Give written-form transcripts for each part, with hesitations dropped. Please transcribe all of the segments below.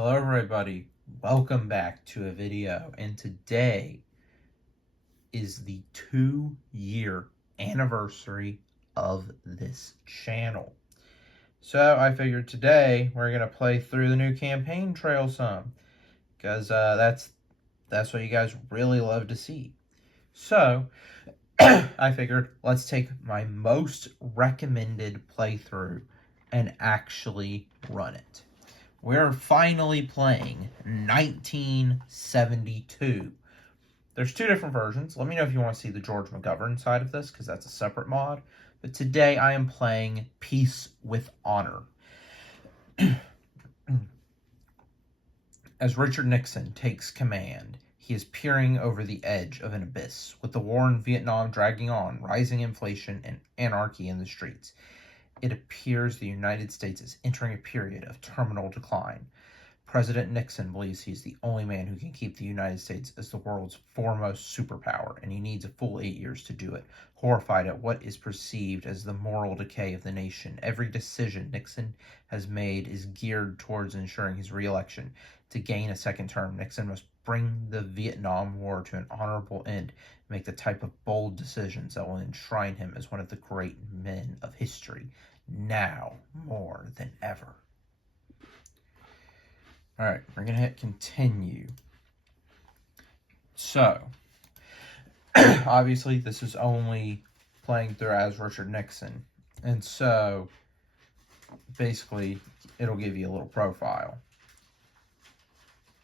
Hello everybody, welcome back to a video, and today is the 2-year anniversary of this channel. So I figured today we're going to play through the new campaign trail some, because that's what you guys really love to see. So I figured let's take my most recommended playthrough and actually run it. We're finally playing 1972. There's two different versions. Let me know if you want to see the George McGovern side of this, because that's a separate mod. But today I am playing Peace with Honor. As Richard Nixon takes command, he is peering over the edge of an abyss, with the war in Vietnam dragging on, rising inflation, and anarchy in the streets. It appears the United States is entering a period of terminal decline. President Nixon believes he's the only man who can keep the United States as the world's foremost superpower, and he needs a full 8 years to do it. Horrified at what is perceived as the moral decay of the nation, every decision Nixon has made is geared towards ensuring his re-election. To gain a second term, Nixon must bring the Vietnam War to an honorable end, make the type of bold decisions that will enshrine him as one of the great men of history, now more than ever. Alright, we're going to hit continue. So, obviously this is only playing through as Richard Nixon. And so, basically, it'll give you a little profile.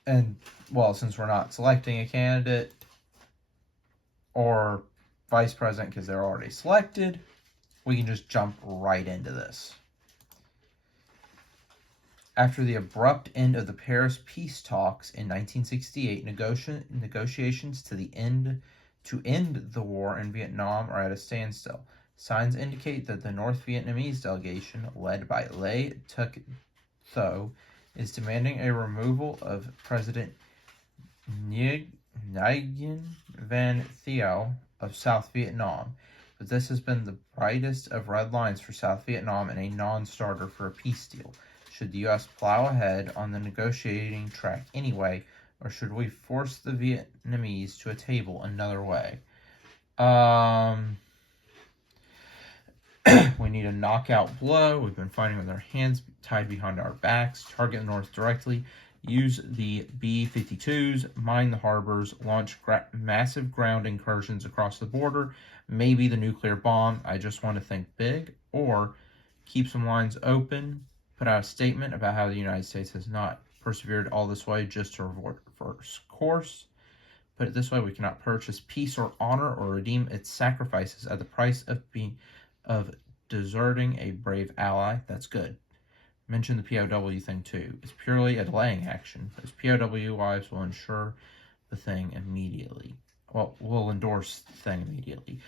And, well, since we're not selecting a candidate or vice president because they're already selected, we can just jump right into this. After the abrupt end of the Paris peace talks in 1968, negotiations to end the war in Vietnam are at a standstill. Signs indicate that the North Vietnamese delegation, led by Le Thuc Tho, is demanding a removal of President Nguyen Van Thieu of South Vietnam. But this has been the brightest of red lines for South Vietnam and a non-starter for a peace deal. Should the U.S. plow ahead on the negotiating track anyway, or should we force the Vietnamese to a table another way? We need a knockout blow. We've been fighting with our hands tied behind our backs. Target the North directly. Use the B-52s, mine the harbors, launch massive ground incursions across the border, maybe the nuclear bomb. I just want to think big. Or keep some lines open, put out a statement about how the United States has not persevered all this way just to reverse course. Put it this way: we cannot purchase peace or honor or redeem its sacrifices at the price of deserting a brave ally. That's good. Mention the POW thing too. It's purely a delaying action. Those POW wives will ensure the thing immediately. Well, we'll endorse the thing immediately.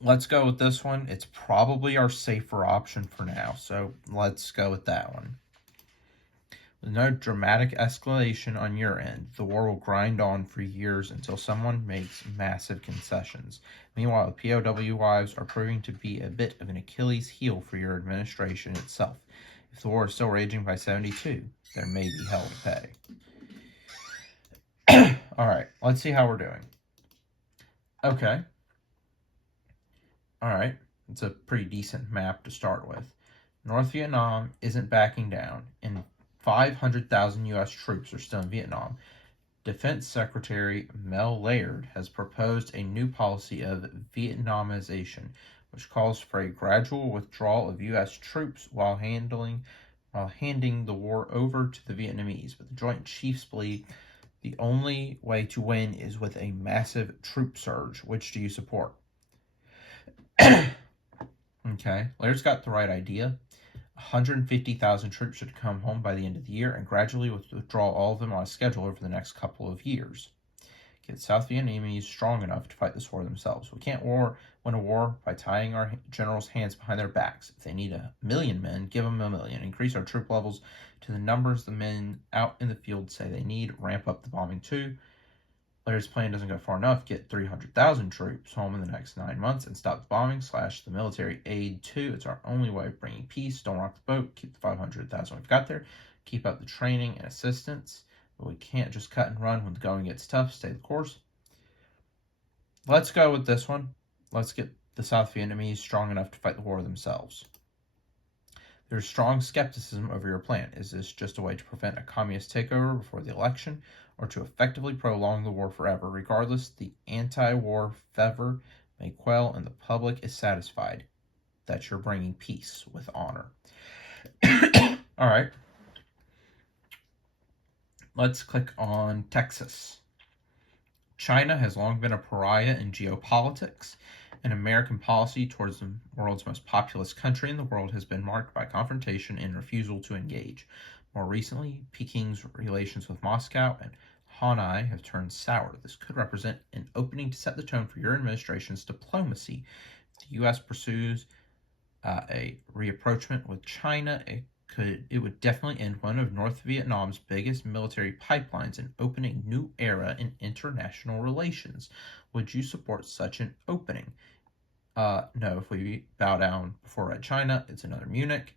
Let's go with this one. It's probably our safer option for now, so let's go with that one. With no dramatic escalation on your end, the war will grind on for years until someone makes massive concessions. Meanwhile, the POW wives are proving to be a bit of an Achilles heel for your administration itself. If the war is still raging by 72, there may be hell to pay. Alright, let's see how we're doing. Okay. Alright, it's a pretty decent map to start with. North Vietnam isn't backing down, and 500,000 U.S. troops are still in Vietnam. Defense Secretary Mel Laird has proposed a new policy of Vietnamization, which calls for a gradual withdrawal of U.S. troops while handing the war over to the Vietnamese. But the Joint Chiefs believe the only way to win is with a massive troop surge. Which do you support? Okay, Laird's got the right idea. 150,000 troops should come home by the end of the year and gradually withdraw all of them on a schedule over the next couple of years. Get South Vietnamese strong enough to fight this war themselves. We can't win a war by tying our generals' hands behind their backs. If they need 1 million men, give them 1 million. Increase our troop levels to the numbers the men out in the field say they need. Ramp up the bombing too. Larry's plan doesn't go far enough. Get 300,000 troops home in the next 9 months and stop the bombing. Slash the military aid too. It's our only way of bringing peace. Don't rock the boat. Keep the 500,000 we've got there. Keep up the training and assistance. But we can't just cut and run when the going gets tough. Stay the course. Let's go with this one. Let's get the South Vietnamese strong enough to fight the war themselves. There's strong skepticism over your plan. Is this just a way to prevent a communist takeover before the election, or to effectively prolong the war forever? Regardless, the anti-war fervor may quell, and the public is satisfied that you're bringing peace with honor. All right. Let's click on Texas. China has long been a pariah in geopolitics, and American policy towards the world's most populous country in the world has been marked by confrontation and refusal to engage. More recently, Peking's relations with Moscow and Hanoi have turned sour. This could represent an opening to set the tone for your administration's diplomacy. If the U.S. pursues a reapproachment with China, it would definitely end one of North Vietnam's biggest military pipelines and open a new era in international relations. Would you support such an opening? No, if we bow down before Red China, it's another Munich.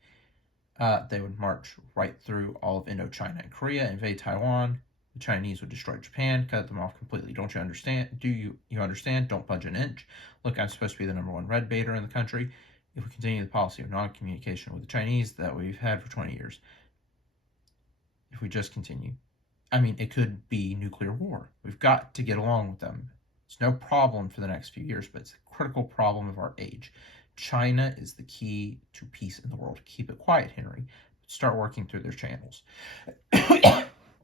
They would march right through all of Indochina and Korea, invade Taiwan. The Chinese would destroy Japan, cut them off completely. Don't you understand? Do you understand? Don't budge an inch. Look, I'm supposed to be the #1 red baiter in the country. If we continue the policy of non-communication with the Chinese that we've had for 20 years, if we just continue, it could be nuclear war. We've got to get along with them. It's no problem for the next few years, but it's a critical problem of our age. China is the key to peace in the world. Keep it quiet, Henry. Start working through their channels.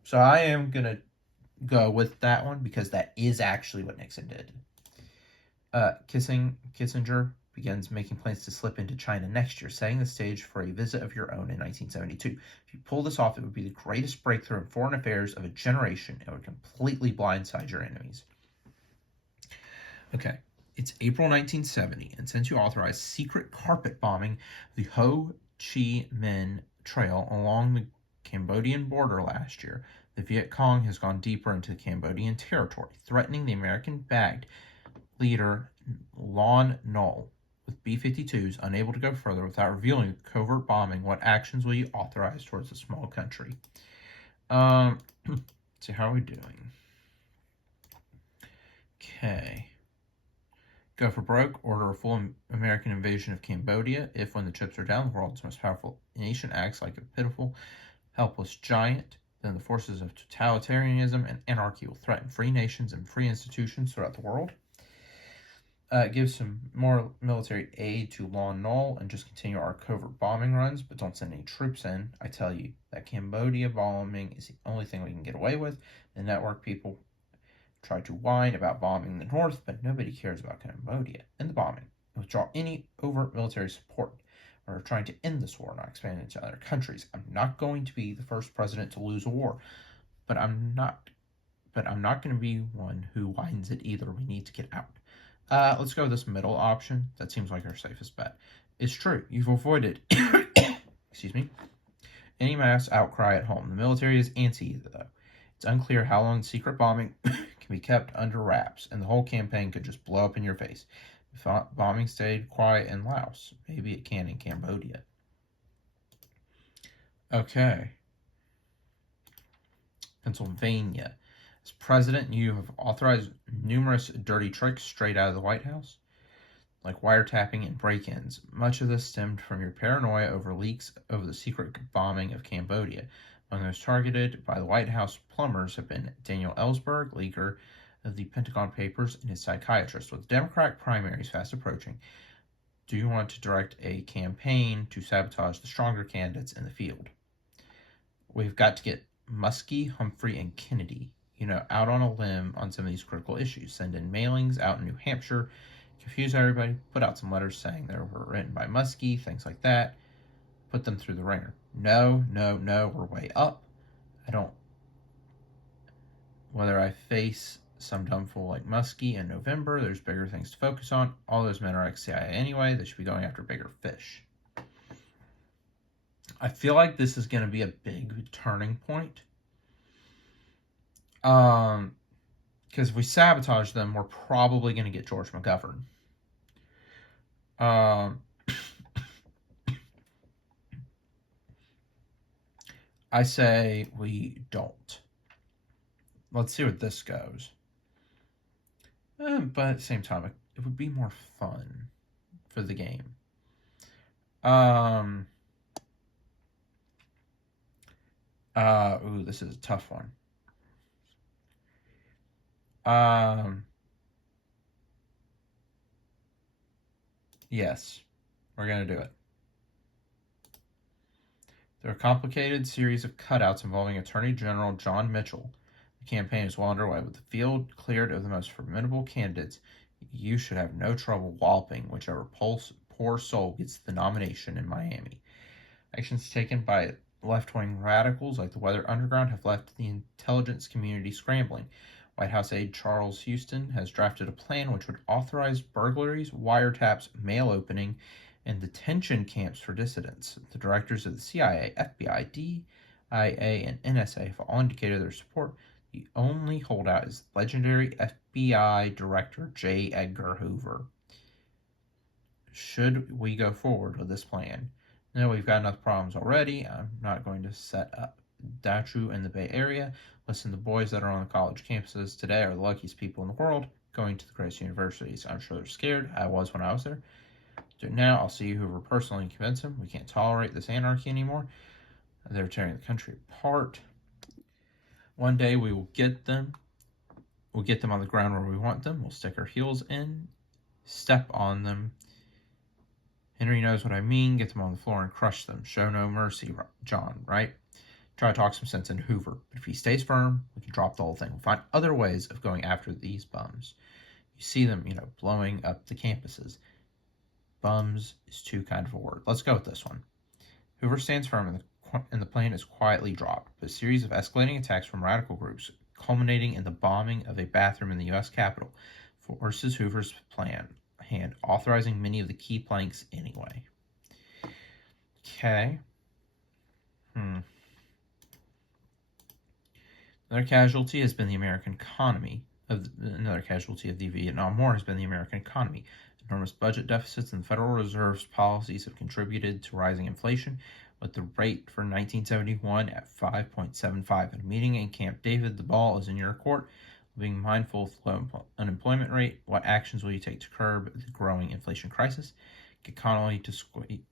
So I am going to go with that one because that is actually what Nixon did. Kissinger begins making plans to slip into China next year, setting the stage for a visit of your own in 1972. If you pull this off, it would be the greatest breakthrough in foreign affairs of a generation. It would completely blindside your enemies. Okay, it's April 1970, and since you authorized secret carpet bombing the Ho Chi Minh Trail along the Cambodian border last year, the Viet Cong has gone deeper into Cambodian territory, threatening the American-backed leader Lon Nol. With B-52s unable to go further without revealing covert bombing, what actions will you authorize towards a small country? Let's see, how are we doing? Okay. Go for broke. Order a full American invasion of Cambodia. If, when the chips are down, the world's most powerful nation acts like a pitiful, helpless giant, then the forces of totalitarianism and anarchy will threaten free nations and free institutions throughout the world. Give some more military aid to Lon Nol and just continue our covert bombing runs, but don't send any troops in. I tell you, that Cambodia bombing is the only thing we can get away with. The network people try to whine about bombing the north, but nobody cares about Cambodia and the bombing. Withdraw any overt military support. We're trying to end this war, not expand it into other countries. I'm not going to be the first president to lose a war, but I'm not going to be one who whines it either. We need to get out. Let's go with this middle option. That seems like our safest bet. It's true. You've avoided excuse me, any mass outcry at home. The military is antsy, though. It's unclear how long secret bombing can be kept under wraps, and the whole campaign could just blow up in your face. If bombing stayed quiet in Laos, maybe it can in Cambodia. Okay. Pennsylvania. As president, you have authorized numerous dirty tricks straight out of the White House, like wiretapping and break-ins. Much of this stemmed from your paranoia over leaks over the secret bombing of Cambodia. Among those targeted by the White House plumbers have been Daniel Ellsberg, leaker of the Pentagon Papers, and his psychiatrist. With Democratic primaries fast approaching, do you want to direct a campaign to sabotage the stronger candidates in the field? We've got to get Muskie, Humphrey, and Kennedy, out on a limb on some of these critical issues. Send in mailings out in New Hampshire, confuse everybody, put out some letters saying they were written by Muskie, things like that. Put them through the ringer. No, we're way up. Whether I face some dumb fool like Muskie in November, there's bigger things to focus on. All those men are ex-CIA anyway. They should be going after bigger fish. I feel like this is going to be a big turning point. Because if we sabotage them, we're probably going to get George McGovern. I say we don't. Let's see what this goes. But at the same time, it would be more fun for the game. Ooh, this is a tough one. Yes, we're going to do it. There are a complicated series of cutouts involving Attorney General John Mitchell. The campaign is well underway. With the field cleared of the most formidable candidates, you should have no trouble walloping whichever poor soul gets the nomination in Miami. Actions taken by left-wing radicals like the Weather Underground have left the intelligence community scrambling. White House aide Charles Houston has drafted a plan which would authorize burglaries, wiretaps, mail opening, and detention camps for dissidents. The directors of the CIA, FBI, DIA, and NSA have all indicated their support. The only holdout is legendary FBI Director J. Edgar Hoover. Should we go forward with this plan? No, we've got enough problems already. I'm not going to set up Dachu in the Bay Area. Listen, the boys that are on the college campuses today are the luckiest people in the world, going to the greatest universities. I'm sure they're scared. I was when I was there. Do it now. I'll see Hoover personally and convince him we can't tolerate this anarchy anymore. They're tearing the country apart. One day we will get them. We'll get them on the ground where we want them. We'll stick our heels in, step on them. Henry knows what I mean. Get them on the floor and crush them. Show no mercy, John, right? Try to talk some sense into Hoover. But if he stays firm, we can drop the whole thing. We'll find other ways of going after these bums. You see them, blowing up the campuses. Bums is too kind of a word. Let's go with this one. Hoover stands firm and the plan is quietly dropped. But a series of escalating attacks from radical groups, culminating in the bombing of a bathroom in the U.S. Capitol, forces Hoover's plan hand, authorizing many of the key planks anyway. Okay. Another casualty has been the American economy. Another casualty of the Vietnam War has been the American economy. Enormous budget deficits and the Federal Reserve's policies have contributed to rising inflation, with the rate for 1971 at 5.75. At a meeting in Camp David, the ball is in your court. Being mindful of the low unemployment rate, what actions will you take to curb the growing inflation crisis? Get Connolly to squeeze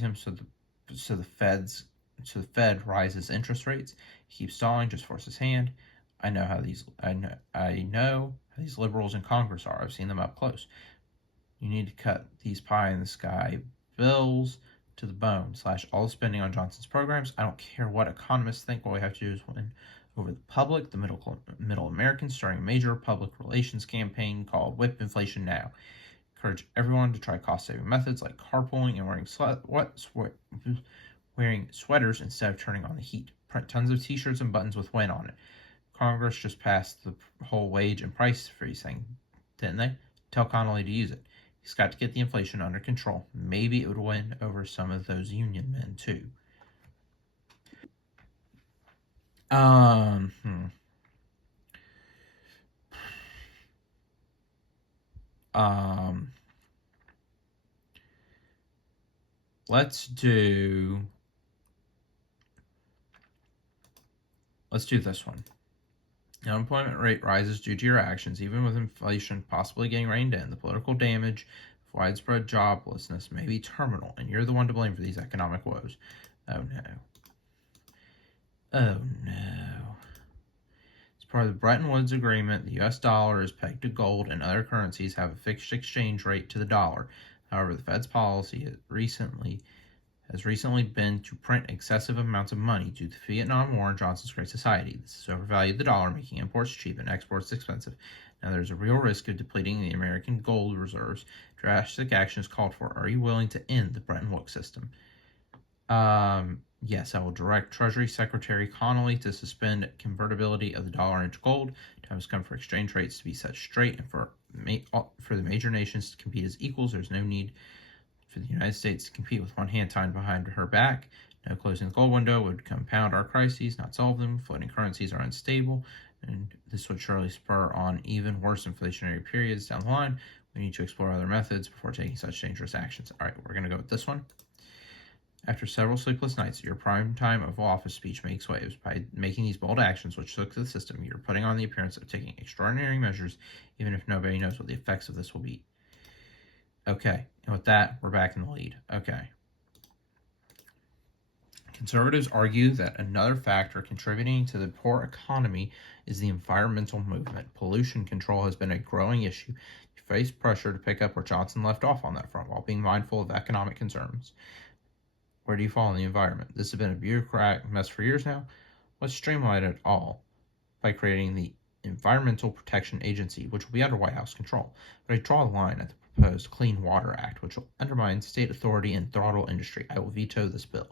him so the Fed rises interest rates. He keeps stalling, just force his hand. I know how these liberals in Congress are. I've seen them up close. You need to cut these pie in the sky bills to the bone. Slash all the spending on Johnson's programs. I don't care what economists think. What we have to do is win over the public, the middle Americans, starting a major public relations campaign called Whip Inflation Now. Encourage everyone to try cost-saving methods like carpooling and wearing sweaters instead of turning on the heat. Print tons of t-shirts and buttons with win on it. Congress just passed the whole wage and price freeze thing, didn't they? Tell Connolly to use it. He's got to get the inflation under control. Maybe it would win over some of those union men, too. Let's do this one. The unemployment rate rises due to your actions, even with inflation possibly getting reined in. The political damage of widespread joblessness may be terminal, and you're the one to blame for these economic woes. Oh no. Oh no. As part of the Bretton Woods Agreement, the U.S. dollar is pegged to gold and other currencies have a fixed exchange rate to the dollar. However, the Fed's policy has recently been to print excessive amounts of money due to the Vietnam War and Johnson's Great Society. This has overvalued the dollar, making imports cheap and exports expensive. Now there's a real risk of depleting the American gold reserves. Drastic action is called for. Are you willing to end the Bretton Woods system? Yes, I will direct Treasury Secretary Connolly to suspend convertibility of the dollar into gold. Time has come for exchange rates to be set straight and for the major nations to compete as equals. There's no need for the United States to compete with one hand tied behind her back. No closing the gold window would compound our crises, not solve them. Floating currencies are unstable. and this would surely spur on even worse inflationary periods down the line. We need to explore other methods before taking such dangerous actions. All right, we're going to go with this one. After several sleepless nights, your prime time of office speech makes waves. By making these bold actions which shook the system, you're putting on the appearance of taking extraordinary measures, even if nobody knows what the effects of this will be. Okay, and with that, we're back in the lead. Okay. Conservatives argue that another factor contributing to the poor economy is the environmental movement. Pollution control has been a growing issue. You face pressure to pick up where Johnson left off on that front while being mindful of economic concerns. Where do you fall in the environment? This has been a bureaucratic mess for years now. Let's streamline it all by creating the Environmental Protection Agency, which will be under White House control. But I draw a line at the proposed Clean Water Act, which will undermine state authority and throttle industry. I will veto this bill.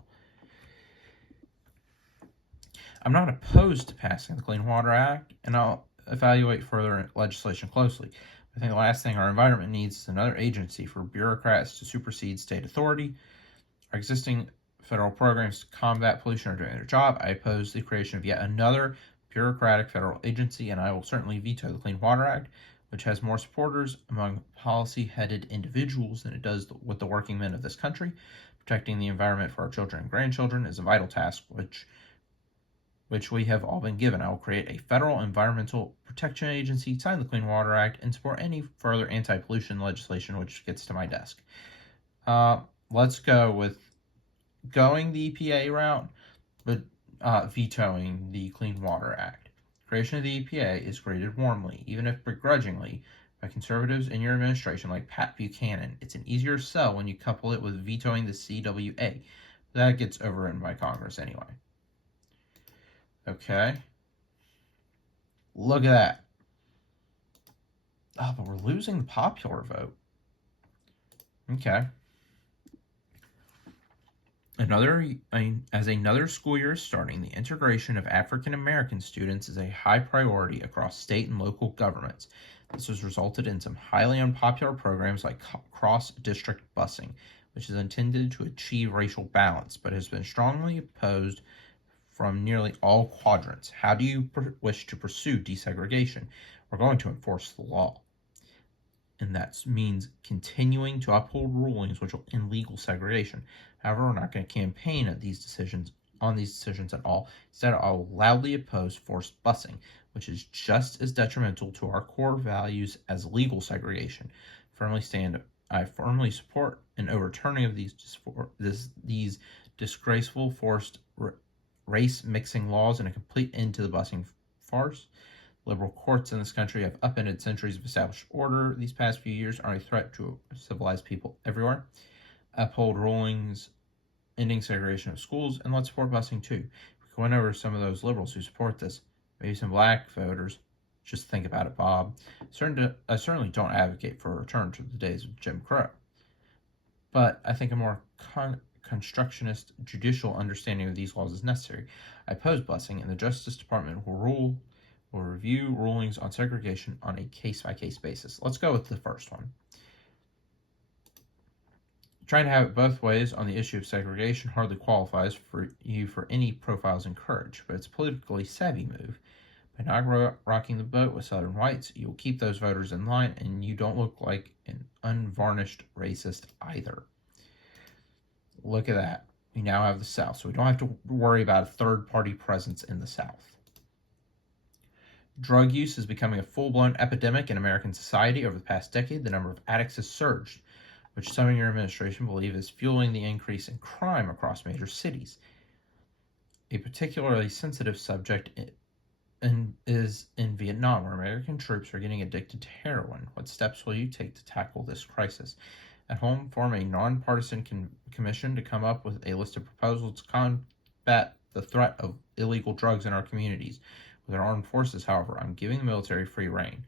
I'm not opposed to passing the Clean Water Act, and I'll evaluate further legislation closely. I think the last thing our environment needs is another agency for bureaucrats to supersede state authority. Our existing federal programs to combat pollution are doing their job. I oppose the creation of yet another bureaucratic federal agency, and I will certainly veto the Clean Water Act, which has more supporters among policy-headed individuals than it does with the working men of this country. Protecting the environment for our children and grandchildren is a vital task which we have all been given. I will create a federal environmental protection agency, sign the Clean Water Act, and support any further anti-pollution legislation which gets to my desk. Let's go with going the EPA route, but vetoing the Clean Water Act. Creation of the EPA is greeted warmly, even if begrudgingly, by conservatives in your administration like Pat Buchanan. It's an easier sell when you couple it with vetoing the CWA. That gets overridden by Congress anyway. Okay. Look at that. Oh, but we're losing the popular vote. Okay. As another school year is starting, the integration of African American students is a high priority across state and local governments. This has resulted in some highly unpopular programs like cross-district busing, which is intended to achieve racial balance, but has been strongly opposed from nearly all quadrants. How do you wish to pursue desegregation? We're going to enforce the law. And that means continuing to uphold rulings which will end legal segregation. However, we're not going to campaign on these decisions at all. Instead, I will loudly oppose forced busing, which is just as detrimental to our core values as legal segregation. I firmly support an overturning of these disgraceful forced race mixing laws and a complete end to the busing farce. Liberal courts in this country have upended centuries of established order. These past few years are a threat to civilized people everywhere. Uphold rulings ending segregation of schools, and let's support busing too. We can win over some of those liberals who support this. Maybe some black voters. Just think about it, Bob. I certainly don't advocate for a return to the days of Jim Crow. But I think a more constructionist judicial understanding of these laws is necessary. I oppose busing, and the Justice Department will review rulings on segregation on a case-by-case basis. Let's go with the first one. Trying to have it both ways on the issue of segregation hardly qualifies for you for any profiles in courage, but it's a politically savvy move. By not rocking the boat with Southern whites, you will keep those voters in line, and you don't look like an unvarnished racist either. Look at that. We now have the South, so we don't have to worry about a third-party presence in the South. Drug use is becoming a full-blown epidemic in American society. Over the past decade, the number of addicts has surged, which some in your administration believe is fueling the increase in crime across major cities. A particularly sensitive subject is in Vietnam, where American troops are getting addicted to heroin. What steps will you take to tackle this crisis? At home, form a nonpartisan commission to come up with a list of proposals to combat the threat of illegal drugs in our communities. With our armed forces, however, I'm giving the military free rein.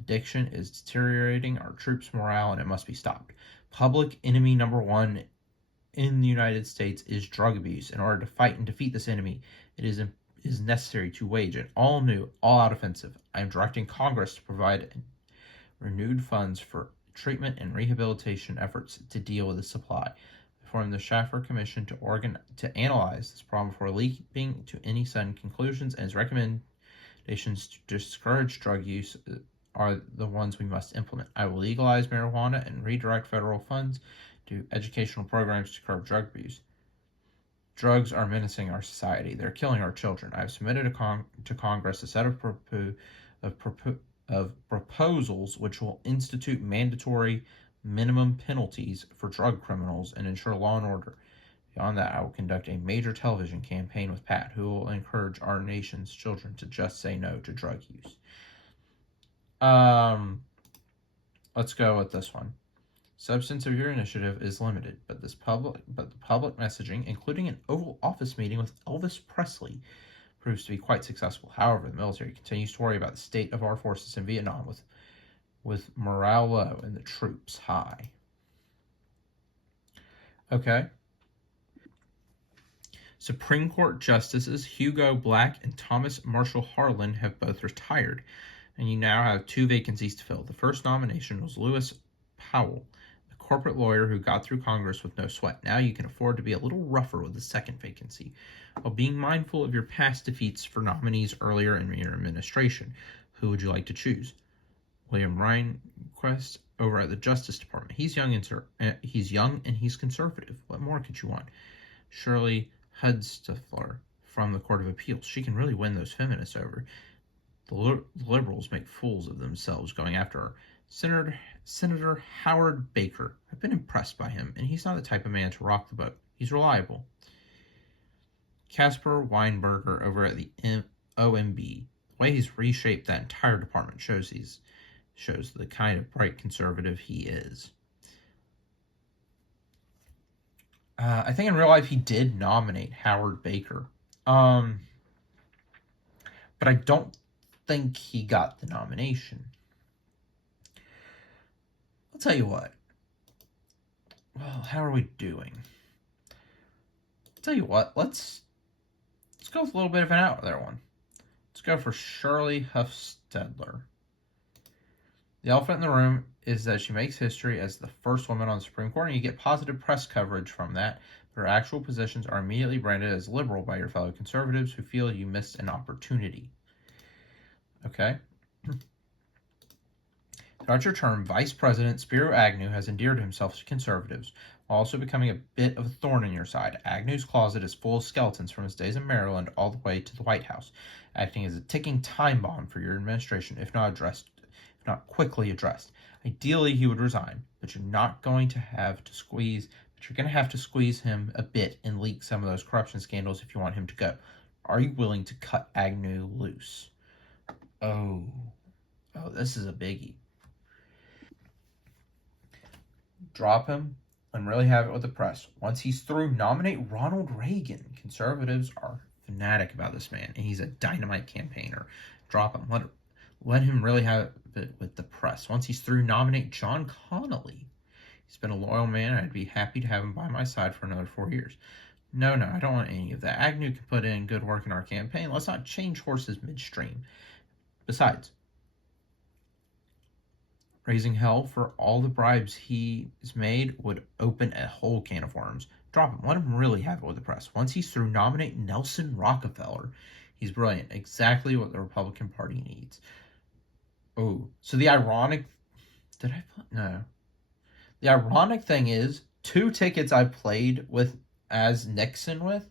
Addiction is deteriorating our troops' morale, and it must be stopped. Public enemy number one in the United States is drug abuse. In order to fight and defeat this enemy, it is necessary to wage an all-new, all-out offensive. I am directing Congress to provide renewed funds for treatment and rehabilitation efforts to deal with the supply. I formed the Schaffer Commission to analyze this problem before leaping to any sudden conclusions, and is recommended Nations to discourage drug use are the ones we must implement. I will legalize marijuana and redirect federal funds to educational programs to curb drug abuse. Drugs are menacing our society. They're killing our children. I have submitted to Congress a set of proposals which will institute mandatory minimum penalties for drug criminals and ensure law and order. Beyond that, I will conduct a major television campaign with Pat, who will encourage our nation's children to just say no to drug use. Let's go with this one. Substance of your initiative is limited, but the public messaging, including an Oval Office meeting with Elvis Presley, proves to be quite successful. However, the military continues to worry about the state of our forces in Vietnam, with morale low and the troops high. Okay. Supreme Court Justices Hugo Black and Thomas Marshall Harlan have both retired, and you now have 2 vacancies to fill. The first nomination was Lewis Powell, a corporate lawyer who got through Congress with no sweat. Now you can afford to be a little rougher with the second vacancy, while being mindful of your past defeats for nominees earlier in your administration. Who would you like to choose? William Rehnquist over at the Justice Department. He's young and he's conservative. What more could you want? Shirley Hudstifler from the Court of Appeals. She can really win those feminists over. The liberals make fools of themselves going after her. Senator Howard Baker. I've been impressed by him, and he's not the type of man to rock the boat. He's reliable. Caspar Weinberger over at the OMB. The way he's reshaped that entire department shows the kind of bright conservative he is. I think in real life he did nominate Howard Baker. But I don't think he got the nomination. I'll tell you what. Well, how are we doing? I'll tell you what, let's go with a little bit of an out there one. Let's go for Shirley Huffstedler. The elephant in the room is that she makes history as the first woman on the Supreme Court, and you get positive press coverage from that, but her actual positions are immediately branded as liberal by your fellow conservatives who feel you missed an opportunity. Okay? Throughout your term, Vice President Spiro Agnew has endeared himself to conservatives, while also becoming a bit of a thorn in your side. Agnew's closet is full of skeletons from his days in Maryland all the way to the White House, acting as a ticking time bomb for your administration if not quickly addressed. Ideally, he would resign, but you're going to have to squeeze him a bit and leak some of those corruption scandals if you want him to go. Are you willing to cut Agnew loose? Oh, this is a biggie. Drop him and really have it with the press. Once he's through, nominate Ronald Reagan. Conservatives are fanatic about this man, and he's a dynamite campaigner. Drop him. Let him really have it with the press. Once he's through, nominate John Connolly. He's been a loyal man, and I'd be happy to have him by my side for another 4 years. No, I don't want any of that. Agnew can put in good work in our campaign. Let's not change horses midstream. Besides, raising hell for all the bribes he's made would open a whole can of worms. Drop him. Let him really have it with the press. Once he's through, nominate Nelson Rockefeller. He's brilliant. Exactly what the Republican Party needs. Oh, so the ironic... No. The ironic thing is, 2 tickets I played with as Nixon with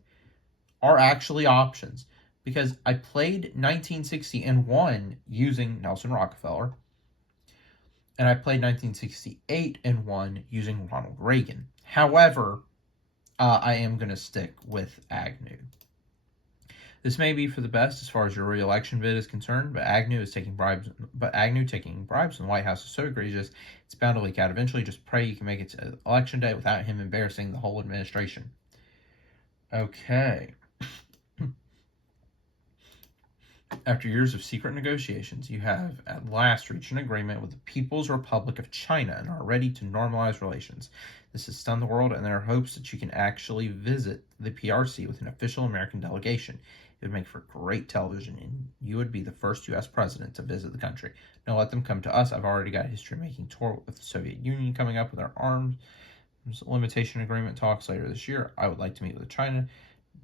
are actually options. Because I played 1960 and won using Nelson Rockefeller. And I played 1968 and won using Ronald Reagan. However, I am going to stick with Agnew. This may be for the best as far as your re-election bid is concerned, but Agnew taking bribes in the White House is so egregious, it's bound to leak out. Eventually, just pray you can make it to Election Day without him embarrassing the whole administration. Okay. After years of secret negotiations, you have at last reached an agreement with the People's Republic of China and are ready to normalize relations. This has stunned the world, and there are hopes that you can actually visit the PRC with an official American delegation. It would make for great television, and you would be the first U.S. president to visit the country. Don't let them come to us. I've already got a history-making tour with the Soviet Union coming up with our arms limitation agreement talks later this year. I would like to meet with the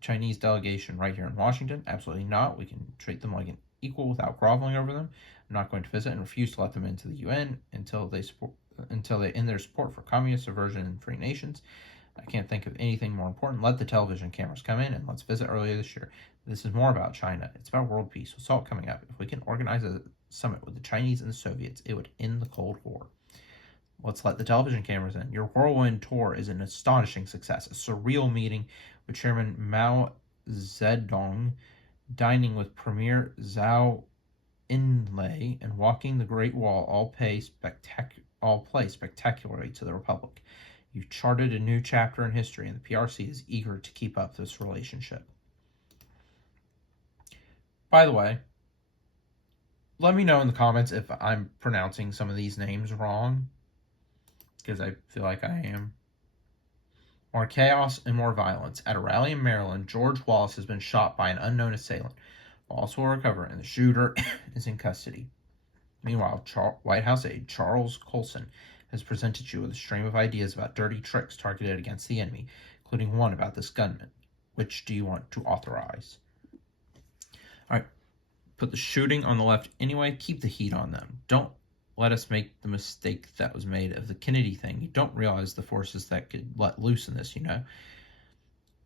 Chinese delegation right here in Washington. Absolutely not. We can treat them like an equal without groveling over them. I'm not going to visit and refuse to let them into the UN until they end their support for communist subversion and free nations. I can't think of anything more important. Let the television cameras come in and let's visit earlier this year. This is more about China. It's about world peace. With SALT coming up, if we can organize a summit with the Chinese and the Soviets, it would end the Cold War. Let's let the television cameras in. Your whirlwind tour is an astonishing success. A surreal meeting with Chairman Mao Zedong, dining with Premier Zhao Enlai, and walking the Great Wall all play spectacularly to the Republic. You've charted a new chapter in history, and the PRC is eager to keep up this relationship. By the way, let me know in the comments if I'm pronouncing some of these names wrong, because I feel like I am. More chaos and more violence. At a rally in Maryland, George Wallace has been shot by an unknown assailant. Wallace will recover, and the shooter is in custody. Meanwhile, White House aide Charles Colson has presented you with a stream of ideas about dirty tricks targeted against the enemy, including one about this gunman. Which do you want to authorize? All right, put the shooting on the left anyway. Keep the heat on them. Don't let us make the mistake that was made of the Kennedy thing. You don't realize the forces that could let loose in this,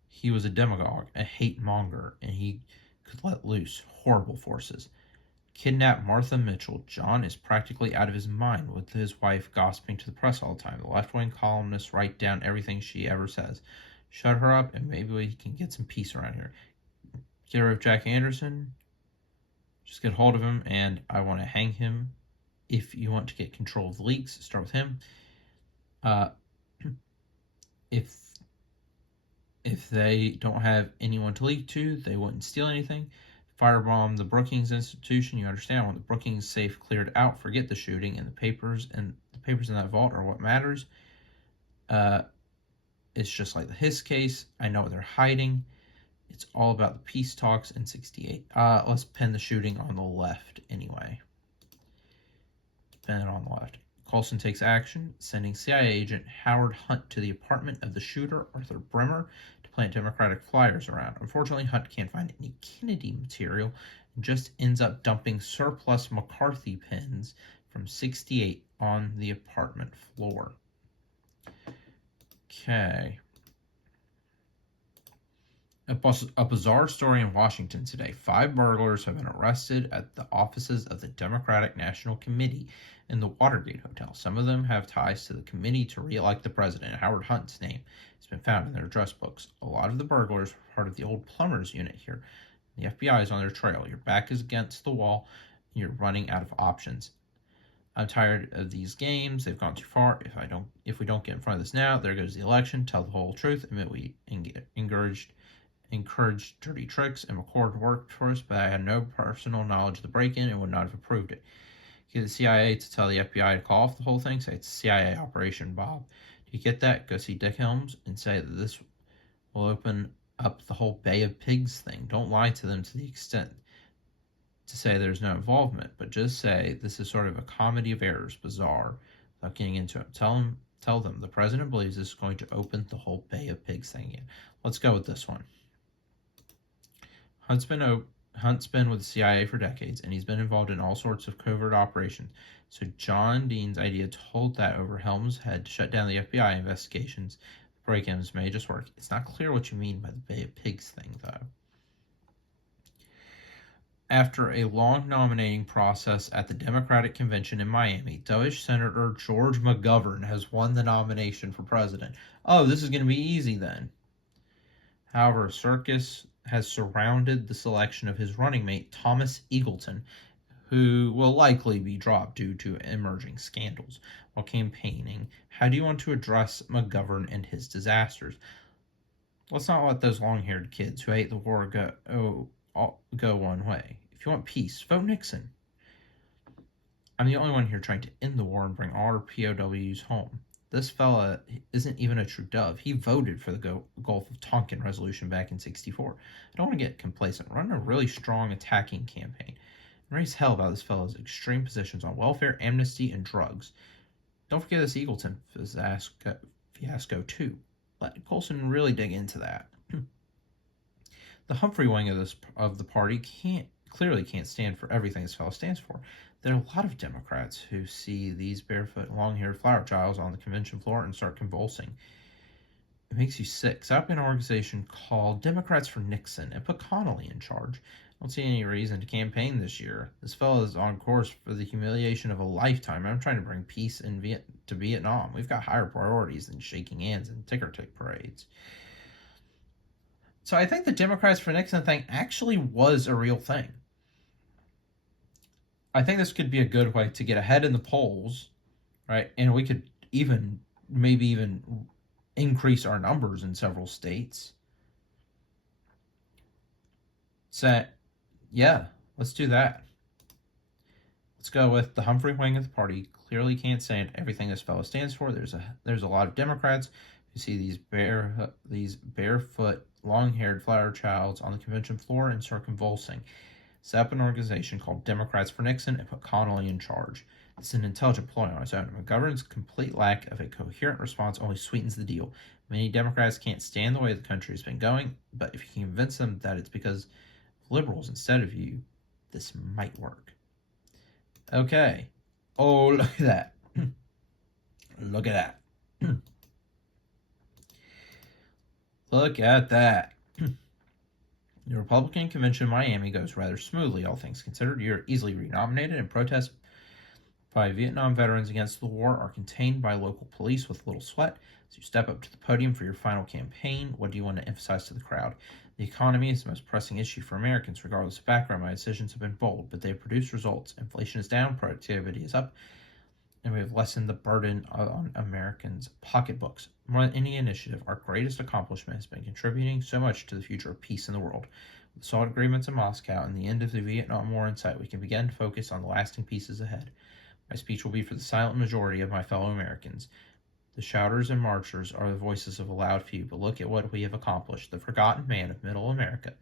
He was a demagogue, a hate monger, and he could let loose horrible forces. Kidnap Martha Mitchell. John is practically out of his mind with his wife gossiping to the press all the time. The left-wing columnists write down everything she ever says. Shut her up, and maybe we can get some peace around here. Get rid of Jack Anderson. Just get hold of him, and I want to hang him. If you want to get control of the leaks, start with him. If they don't have anyone to leak to, they wouldn't steal anything. Firebomb the Brookings Institution. You understand, when the Brookings safe cleared out, forget the shooting, and the papers in that vault are what matters. It's just like the Hiss case. I know what they're hiding. It's all about the peace talks in 68. Let's pin the shooting on the left anyway. Pin it on the left. Colson takes action, sending CIA agent Howard Hunt to the apartment of the shooter, Arthur Bremer, to plant Democratic flyers around. Unfortunately, Hunt can't find any Kennedy material and just ends up dumping surplus McCarthy pins from 68 on the apartment floor. Okay. A bizarre story in Washington today. 5 burglars have been arrested at the offices of the Democratic National Committee in the Watergate Hotel. Some of them have ties to the committee to re-elect the president. Howard Hunt's name has been found in their address books. A lot of the burglars were part of the old plumbers unit here. The FBI is on their trail. Your back is against the wall, and you're running out of options. I'm tired of these games. They've gone too far. If we don't get in front of this now, there goes the election. Tell the whole truth. Admit we encouraged dirty tricks, and McCord worked for us, but I had no personal knowledge of the break-in and would not have approved it. Get the CIA to tell the FBI to call off the whole thing. Say it's a CIA operation, Bob. Do you get that? Go see Dick Helms and say that this will open up the whole Bay of Pigs thing. Don't lie to them to the extent to say there's no involvement, but just say this is sort of a comedy of errors, bizarre, without getting into it. Tell them the president believes this is going to open the whole Bay of Pigs thing again. Let's go with this one. Hunt's been with the CIA for decades, and he's been involved in all sorts of covert operations. So John Dean's idea to hold that over Helms' head to shut down the FBI investigations, break-ins may just work. It's not clear what you mean by the Bay of Pigs thing, though. After a long nominating process at the Democratic Convention in Miami, Dovish Senator George McGovern has won the nomination for president. Oh, this is going to be easy then. However, a circus has surrounded the selection of his running mate, Thomas Eagleton, who will likely be dropped due to emerging scandals. While campaigning, how do you want to address McGovern and his disasters? Let's not let those long-haired kids who hate the war go one way. If you want peace, vote Nixon. I'm the only one here trying to end the war and bring all our POWs home. This fella isn't even a true dove. He voted for the Gulf of Tonkin resolution back in 64. I don't want to get complacent. Run a really strong attacking campaign. And raise hell about this fella's extreme positions on welfare, amnesty, and drugs. Don't forget this Eagleton fiasco too. Let Colson really dig into that. The Humphrey wing of the party can't clearly can't stand for everything this fellow stands for. There are a lot of Democrats who see these barefoot, long-haired flower childs on the convention floor and start convulsing. It makes you sick. Set up an organization called Democrats for Nixon and put Connolly in charge. I don't see any reason to campaign this year. This fellow is on course for the humiliation of a lifetime. I'm trying to bring peace to Vietnam. We've got higher priorities than shaking hands and ticker-tape parades. So I think the Democrats for Nixon thing actually was a real thing. I think this could be a good way to get ahead in the polls, right? And we could maybe even increase our numbers in several states. So, yeah, let's do that. Let's go with the Humphrey wing of the party. Clearly can't stand everything this fellow stands for. There's a lot of Democrats who see these barefoot, long-haired flower childs on the convention floor and start convulsing. Set up an organization called Democrats for Nixon and put Connolly in charge. It's an intelligent ploy on its own. McGovern's complete lack of a coherent response only sweetens the deal. Many Democrats can't stand the way the country has been going, but if you can convince them that it's because of liberals instead of you, this might work. Okay. Oh, look at that. Look at that. Look at that. The Republican convention in Miami goes rather smoothly, all things considered. You're easily renominated, and protests by Vietnam veterans against the war are contained by local police with little sweat. As you step up to the podium for your final campaign, what do you want to emphasize to the crowd? The economy is the most pressing issue for Americans, regardless of background. My decisions have been bold, but they have produced results. Inflation is down, productivity is up, and we have lessened the burden on Americans' pocketbooks. More than any initiative, our greatest accomplishment has been contributing so much to the future of peace in the world. With solid agreements in Moscow and the end of the Vietnam War in sight, we can begin to focus on the lasting pieces ahead. My speech will be for the silent majority of my fellow Americans. The shouters and marchers are the voices of a loud few, but look at what we have accomplished. The forgotten man of middle America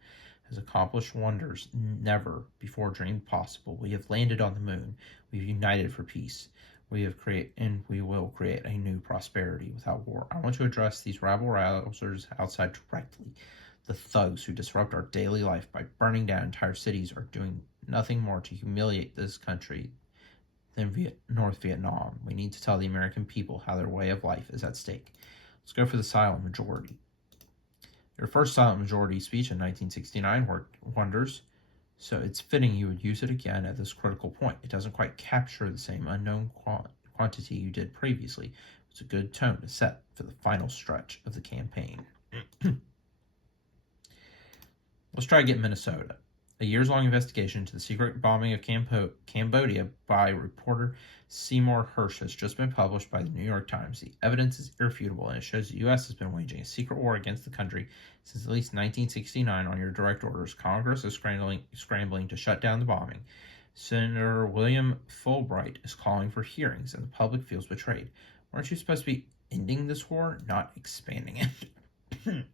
has accomplished wonders never before dreamed possible. We have landed on the moon. We have united for peace. We will create a new prosperity without war. I want to address these rabble-rousers outside directly. The thugs who disrupt our daily life by burning down entire cities are doing nothing more to humiliate this country than North Vietnam. We need to tell the American people how their way of life is at stake. Let's go for the silent majority. Your first silent majority speech in 1969 worked wonders, so it's fitting you would use it again at this critical point. It doesn't quite capture the same unknown quantity you did previously. It's a good tone to set for the final stretch of the campaign. Let's try to get Minnesota. A years-long investigation into the secret bombing of Cambodia by reporter Seymour Hersh has just been published by the New York Times. The evidence is irrefutable, and it shows the U.S. has been waging a secret war against the country since at least 1969 on your direct orders. Congress is scrambling to shut down the bombing. Senator William Fulbright is calling for hearings, and the public feels betrayed. Aren't you supposed to be ending this war, not expanding it?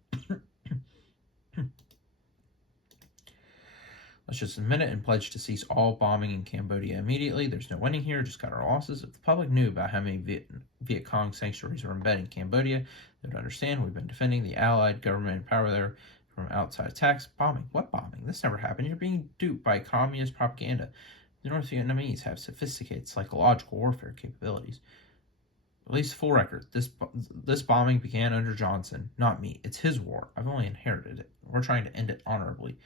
Let's just admit it and pledge to cease all bombing in Cambodia immediately. There's no winning here, just cut our losses. If the public knew about how many Viet Cong sanctuaries are embedded in Cambodia, they would understand we've been defending the Allied government and power there from outside attacks. Bombing? What bombing? This never happened. You're being duped by communist propaganda. The North Vietnamese have sophisticated psychological warfare capabilities. At least full record, this bombing began under Johnson, not me. It's his war. I've only inherited it. We're trying to end it honorably.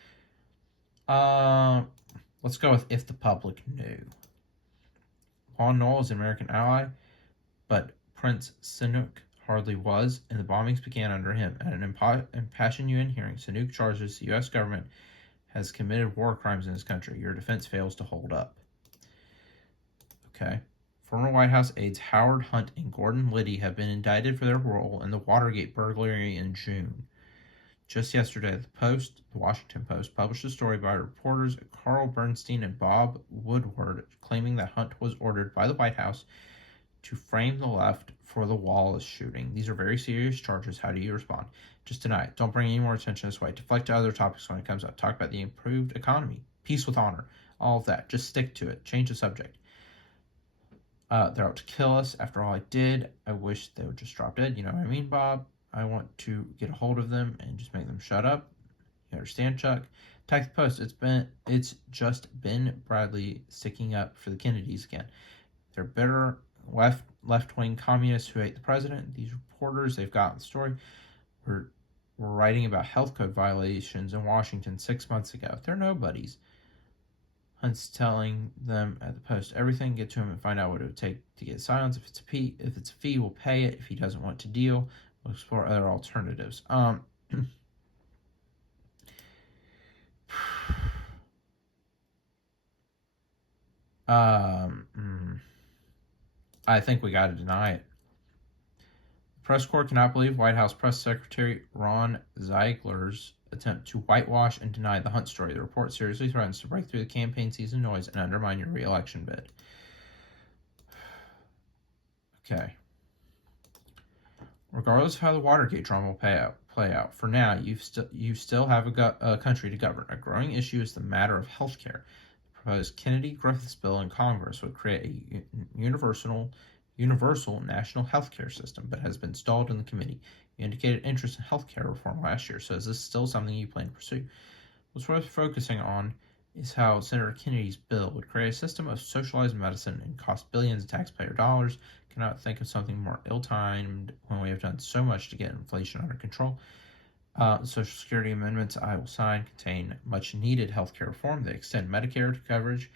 Let's go with if the public knew. Lon Nol is an American ally, but Prince Sihanouk hardly was, and the bombings began under him. At an impassioned UN hearing, Sihanouk charges the U.S. government has committed war crimes in his country. Your defense fails to hold up. Okay. Former White House aides Howard Hunt and Gordon Liddy have been indicted for their role in the Watergate burglary in June. Just yesterday, the Washington Post, published a story by reporters Carl Bernstein and Bob Woodward claiming that Hunt was ordered by the White House to frame the left for the Wallace shooting. These are very serious charges. How do you respond? Just deny it. Don't bring any more attention this way. Deflect to other topics when it comes up. Talk about the improved economy, peace with honor, all of that. Just stick to it. Change the subject. They're out to kill us. After all I did, I wish they would just drop dead. You know what I mean, Bob? I want to get a hold of them and just make them shut up. You understand, Chuck? Attack the Post. It's just Ben Bradley sticking up for the Kennedys again. They're bitter left wing communists who hate the president. These reporters, they've gotten the story, were writing about health code violations in Washington 6 months ago. They're nobodies. Hunt's telling them at the Post everything. Get to him and find out what it would take to get silence. If it's a fee, we'll pay it. If he doesn't want to deal, we'll explore other alternatives. I think we got to deny it. The press corps cannot believe White House Press Secretary Ron Ziegler's attempt to whitewash and deny the Hunt story. The report seriously threatens to break through the campaign season noise and undermine your re-election bid. Okay. Regardless of how the Watergate drama will play out, for now, you still have a country to govern. A growing issue is the matter of health care. The proposed Kennedy-Griffiths bill in Congress would create a universal national health care system, but has been stalled in the committee. You indicated interest in health care reform last year, so is this still something you plan to pursue? What's worth focusing on is how Senator Kennedy's bill would create a system of socialized medicine and cost billions of taxpayer dollars. Cannot think of something more ill-timed when we have done so much to get inflation under control. The Social Security amendments I will sign contain much-needed healthcare reform. They extend Medicare coverage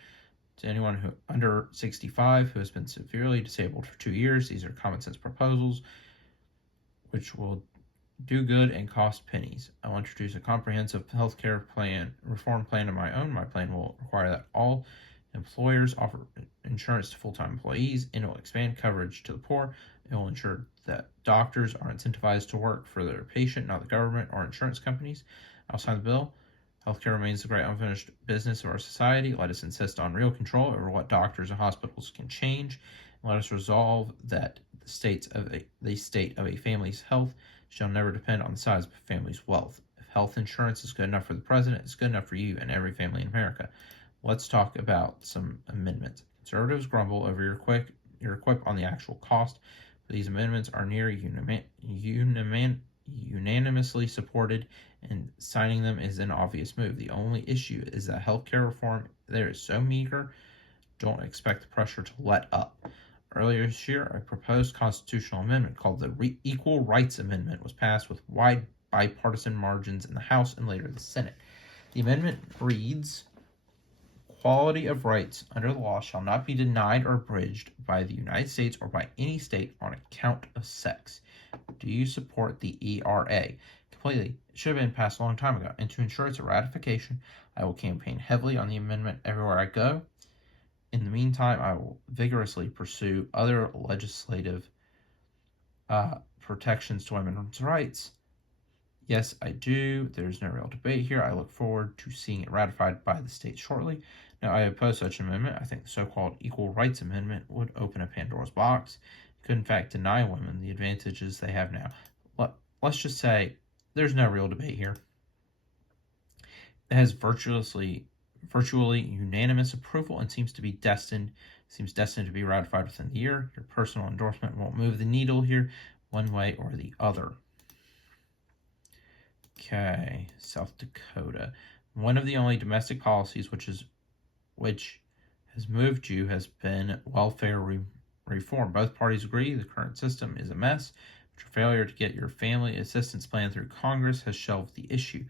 to anyone who under 65 who has been severely disabled for 2 years. These are common-sense proposals which will do good and cost pennies. I will introduce a comprehensive healthcare reform plan of my own. My plan will require that all employers offer insurance to full-time employees, and it will expand coverage to the poor. It will ensure that doctors are incentivized to work for their patient, not the government or insurance companies. I'll sign the bill. Healthcare remains the great unfinished business of our society. Let us insist on real control over what doctors and hospitals can change. And let us resolve that the state of a family's health shall never depend on the size of a family's wealth. If health insurance is good enough for the president, it's good enough for you and every family in America. Let's talk about some amendments. Conservatives grumble over your quip on the actual cost, but these amendments are near unanimously supported, and signing them is an obvious move. The only issue is that healthcare reform there is so meager, don't expect the pressure to let up. Earlier this year, a proposed constitutional amendment called the Equal Rights Amendment was passed with wide bipartisan margins in the House and later the Senate. The amendment reads, "Equality of rights under the law shall not be denied or abridged by the United States or by any state on account of sex." Do you support the ERA? Completely. It should have been passed a long time ago. And to ensure its ratification, I will campaign heavily on the amendment everywhere I go. In the meantime, I will vigorously pursue other legislative protections to women's rights. Yes, I do. There's no real debate here. I look forward to seeing it ratified by the states shortly. Now, I oppose such an amendment. I think the so-called Equal Rights Amendment would open a Pandora's box. It could, in fact, deny women the advantages they have now. Let's just say there's no real debate here. It has virtually unanimous approval and seems destined to be ratified within the year. Your personal endorsement won't move the needle here one way or the other. Okay, South Dakota. One of the only domestic policies which has moved you has been welfare reform. Both parties agree the current system is a mess. Your failure to get your family assistance plan through Congress has shelved the issue.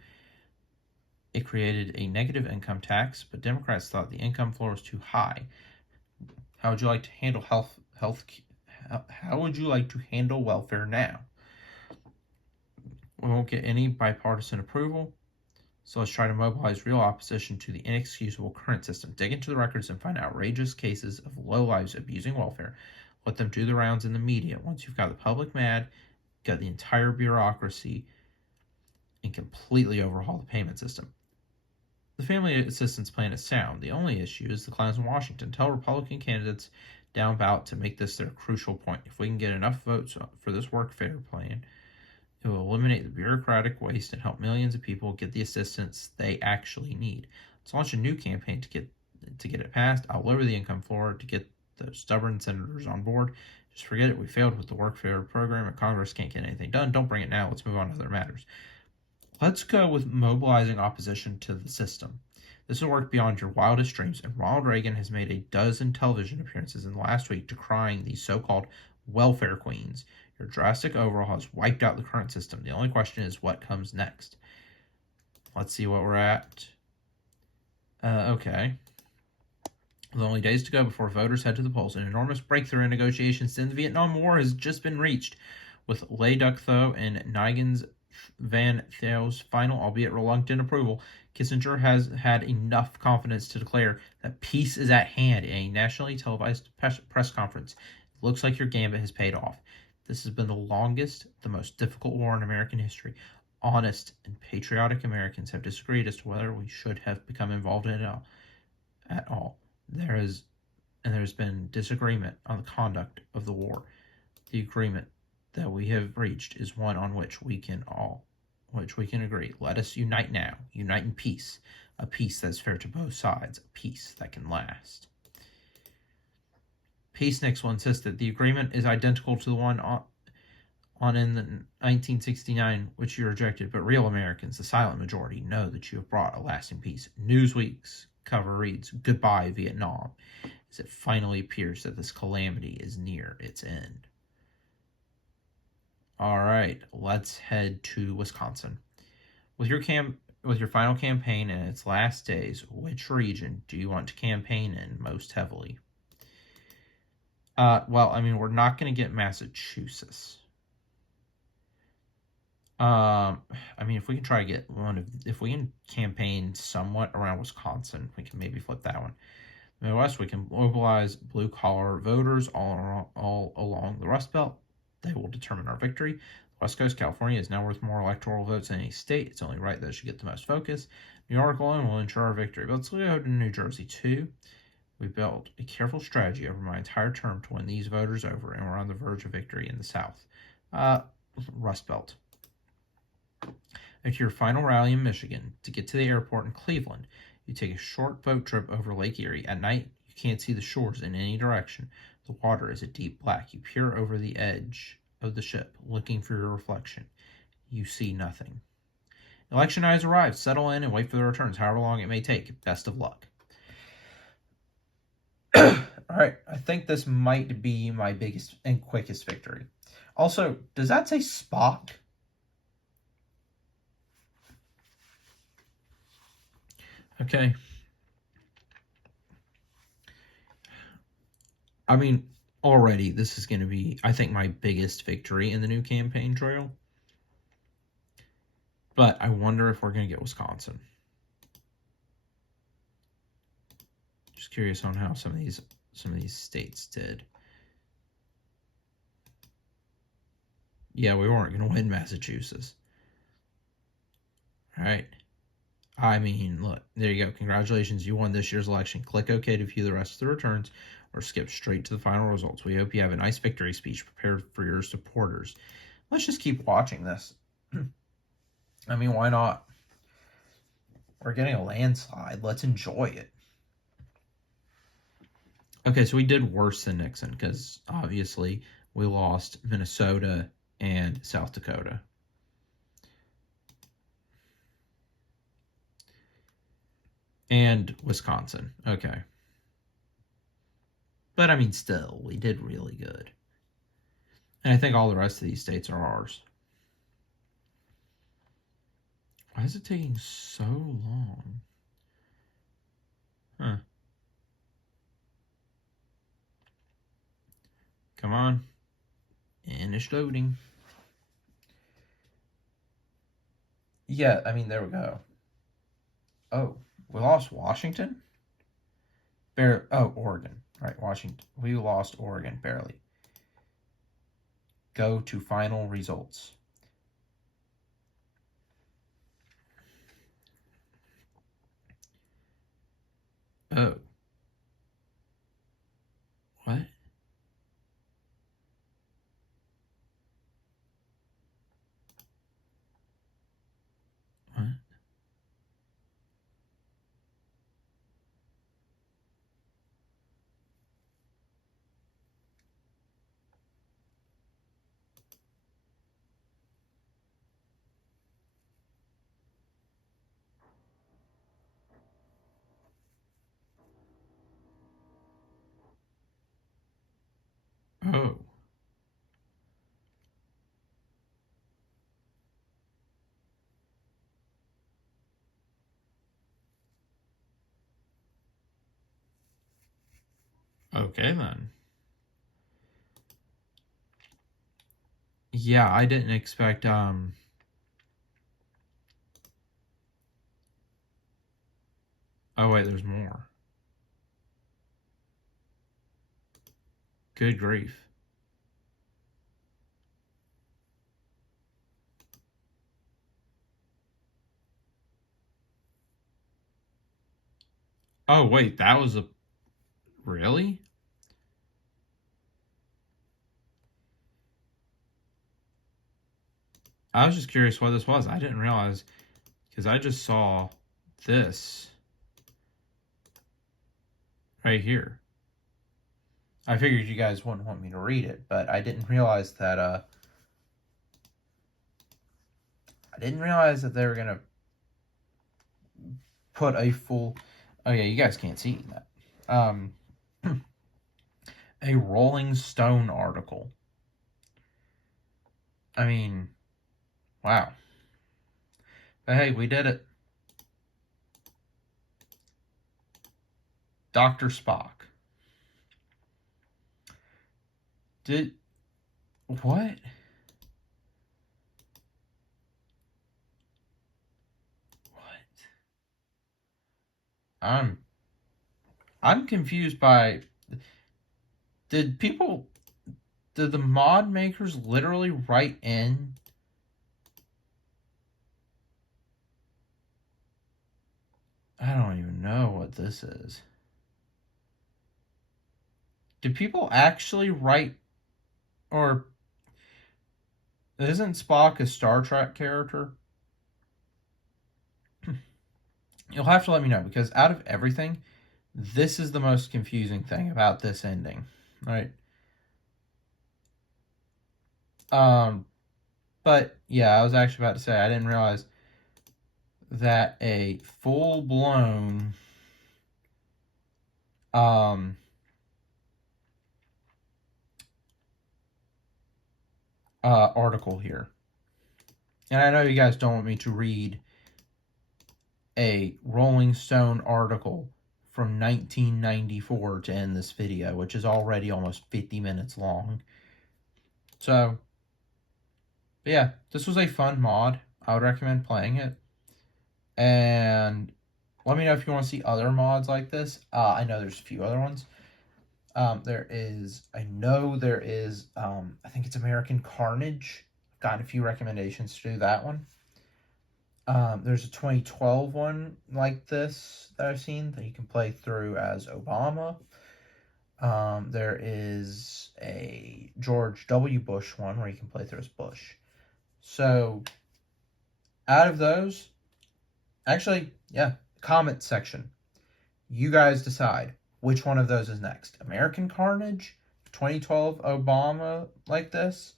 It created a negative income tax, but Democrats thought the income floor was too high. How would you like to handle How would you like to handle welfare now? We won't get any bipartisan approval, so let's try to mobilize real opposition to the inexcusable current system. Dig into the records and find outrageous cases of lowlifes abusing welfare. Let them do the rounds in the media. Once you've got the public mad, got the entire bureaucracy, and completely overhaul the payment system. The family assistance plan is sound. The only issue is the clowns in Washington. Tell Republican candidates down ballot to make this their crucial point. If we can get enough votes for this workfare plan, it will eliminate the bureaucratic waste and help millions of people get the assistance they actually need. Let's launch a new campaign to get it passed. I'll lower the income floor to get the stubborn senators on board. Just forget it. We failed with the workfare program, and Congress can't get anything done. Don't bring it now. Let's move on to other matters. Let's go with mobilizing opposition to the system. This will work beyond your wildest dreams, and Ronald Reagan has made a dozen television appearances in the last week decrying these so-called welfare queens. Your drastic overhaul has wiped out the current system. The only question is what comes next. Let's see what we're at. Okay. With only days to go before voters head to the polls, an enormous breakthrough in negotiations to end the Vietnam War has just been reached, with Le Duc Tho and Nijgens Van Theo's final, albeit reluctant, approval. Kissinger has had enough confidence to declare that peace is at hand in a nationally televised press conference. It looks like your gambit has paid off. This has been the longest, the most difficult war in American history. Honest and patriotic Americans have disagreed as to whether we should have become involved in it at all. There's been disagreement on the conduct of the war. The agreement that we have reached is one on which we can agree. Let us unite now. Unite in peace. A peace that's fair to both sides. A peace that can last. Peaceniks will insist that the agreement is identical to the one on in the 1969, which you rejected, but real Americans, the silent majority, know that you have brought a lasting peace. Newsweek's cover reads, "Goodbye, Vietnam," as it finally appears that this calamity is near its end. All right, let's head to Wisconsin. With your final campaign in its last days, which region do you want to campaign in most heavily? Well, I mean, we're not going to get Massachusetts. I mean, if we can try to get if we can campaign somewhat around Wisconsin, we can maybe flip that one. Midwest, we can mobilize blue-collar voters all along the Rust Belt. They will determine our victory. West Coast, California is now worth more electoral votes than any state. It's only right that it should get the most focus. New York alone will ensure our victory. But let's go to New Jersey, too. We built a careful strategy over my entire term to win these voters over, and we're on the verge of victory in the South. Rust Belt. At your final rally in Michigan, to get to the airport in Cleveland, you take a short boat trip over Lake Erie. At night, you can't see the shores in any direction. The water is a deep black. You peer over the edge of the ship, looking for your reflection. You see nothing. Election night has arrived. Settle in and wait for the returns, however long it may take. Best of luck. All right, I think this might be my biggest and quickest victory. Also, does that say Spock? Okay. I mean, already this is going to be, I think, my biggest victory in the new campaign trail. But I wonder if we're going to get Wisconsin. Just curious on how some of these states did. Yeah, we weren't going to win Massachusetts. All right. I mean, look, there you go. Congratulations, you won this year's election. Click OK to view the rest of the returns or skip straight to the final results. We hope you have a nice victory speech prepared for your supporters. Let's just keep watching this. I mean, why not? We're getting a landslide. Let's enjoy it. Okay, so we did worse than Nixon because obviously we lost Minnesota and South Dakota. And Wisconsin. Okay. But I mean, still, we did really good. And I think all the rest of these states are ours. Why is it taking so long? Huh. Come on. Finish loading. Yeah, I mean, there we go. Oh, we lost Washington? Oregon. Right, Washington. We lost Oregon, barely. Go to final results. Oh. What? What? Okay, then. Yeah, I didn't expect, oh, wait, there's more. Good grief. Oh, wait, that was a... Really? I was just curious what this was. I didn't realize, because I just saw this right here. I figured you guys wouldn't want me to read it, but I didn't realize that, they were going to put a full... Oh, yeah, you guys can't see that. A Rolling Stone article. I mean, wow. But hey, we did it. Dr. Spock. Did... What? I'm confused by... Did the mod makers literally write in... I don't even know what this is. Did people actually write... Or... Isn't Spock a Star Trek character? You'll have to let me know, because out of everything, this is the most confusing thing about this ending. Right? But, yeah, I was actually about to say, I didn't realize that a full-blown... article here. And I know you guys don't want me to read a Rolling Stone article from 1994 to end this video, which is already almost 50 minutes long. So, yeah, this was a fun mod. I would recommend playing it. And let me know if you want to see other mods like this. I know there's a few other ones. I think it's American Carnage. Gotten a few recommendations to do that one. There's a 2012 one like this that I've seen that you can play through as Obama. There is a George W. Bush one where you can play through as Bush. So, out of those, actually, yeah, comment section. You guys decide which one of those is next. American Carnage, 2012 Obama like this,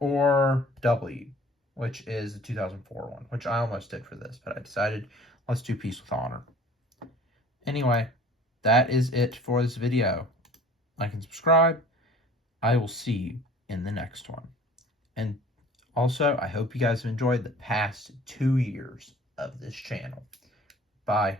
or W, which is the 2004 one, which I almost did for this, but I decided let's do Peace with Honor. Anyway, that is it for this video. Like and subscribe. I will see you in the next one. And also, I hope you guys have enjoyed the past 2 years of this channel. Bye.